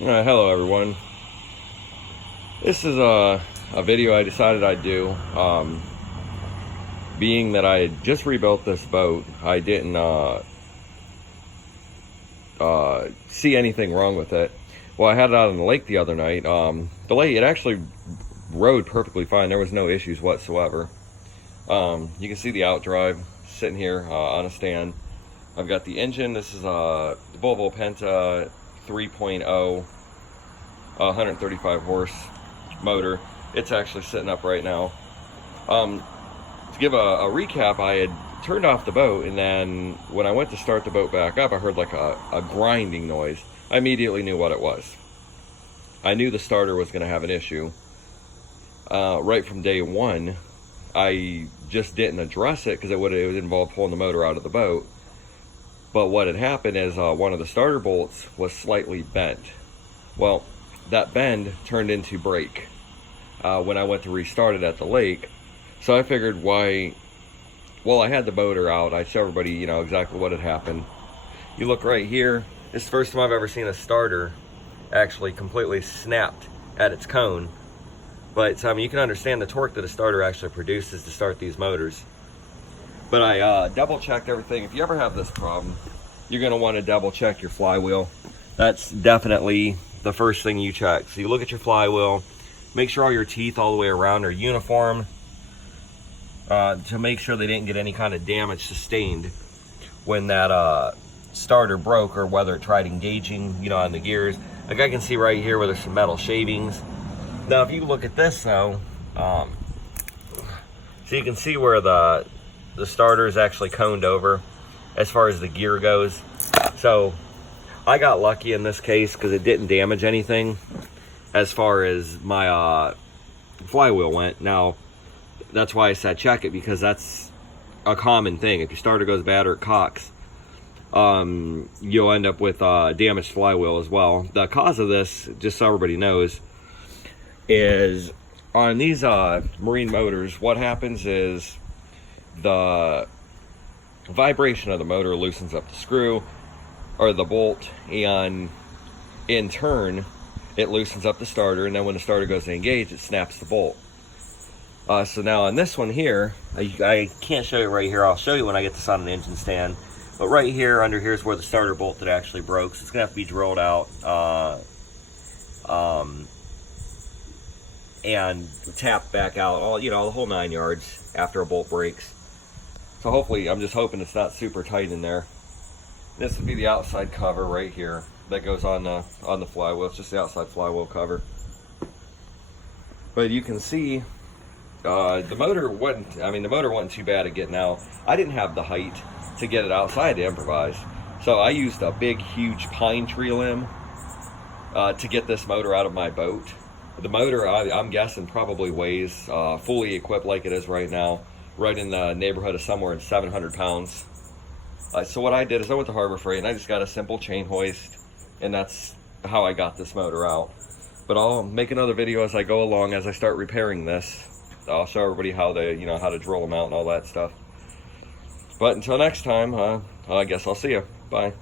Hello everyone. This is a video I decided I'd do. Being that I had just rebuilt this boat, I didn't see anything wrong with it. Well, I had it out on the lake the other night. The lake, it actually rode perfectly fine. There was no issues whatsoever. You can see the outdrive sitting here on a stand. I've got the engine. This is a Volvo Penta 3.0 135 horse motor. It's actually sitting up right now. To give a recap, I had turned off the boat, and then when I went to start the boat back up, I heard like a grinding noise. I immediately knew what it was. I knew the starter was going to have an issue. Right from day one, I just didn't address it because it would involve pulling the motor out of the boat. But what had happened is one of the starter bolts was slightly bent. Well, that bend turned into brake when I went to restart it at the lake. So I figured I had the motor out. I'd show everybody, exactly what had happened. You look right here. It's the first time I've ever seen a starter actually completely snapped at its cone. But you can understand the torque that a starter actually produces to start these motors. But I double checked everything. If you ever have this problem, you're gonna want to double check your flywheel. That's definitely the first thing you check. So you look at your flywheel, make sure all your teeth all the way around are uniform, to make sure they didn't get any kind of damage sustained when that starter broke, or whether it tried engaging, on the gears. Like I can see right here where there's some metal shavings. Now if you look at this though, so you can see where the starter is actually coned over as far as the gear goes. So I got lucky in this case because it didn't damage anything as far as my flywheel went. Now that's why I said check it, because that's a common thing. If your starter goes bad or it cocks, you'll end up with damaged flywheel as well. The cause of this, just so everybody knows, is on these marine motors, what happens is the vibration of the motor loosens up the screw or the bolt, and in turn it loosens up the starter, and then when the starter goes to engage, it snaps the bolt. So now on this one here, I can't show you right here. I'll show you when I get this on an engine stand. But right here, under here is where the starter bolt that actually broke. So it's gonna have to be drilled out and tapped back out, all the whole 9 yards after a bolt breaks. So hopefully, I'm just hoping it's not super tight in there. This would be the outside cover right here that goes on the flywheel. It's just the outside flywheel cover. But you can see the motor wasn't too bad at getting out. I didn't have the height to get it outside to improvise, so I used a big, huge pine tree limb to get this motor out of my boat. The motor, I'm guessing, probably weighs, fully equipped like it is right now, right in the neighborhood of somewhere in 700 pounds. So what I did is I went to Harbor Freight and I just got a simple chain hoist, and that's how I got this motor out. But I'll make another video as I go along, as I start repairing this. I'll show everybody how to drill them out and all that stuff. But until next time, I guess I'll see you. Bye.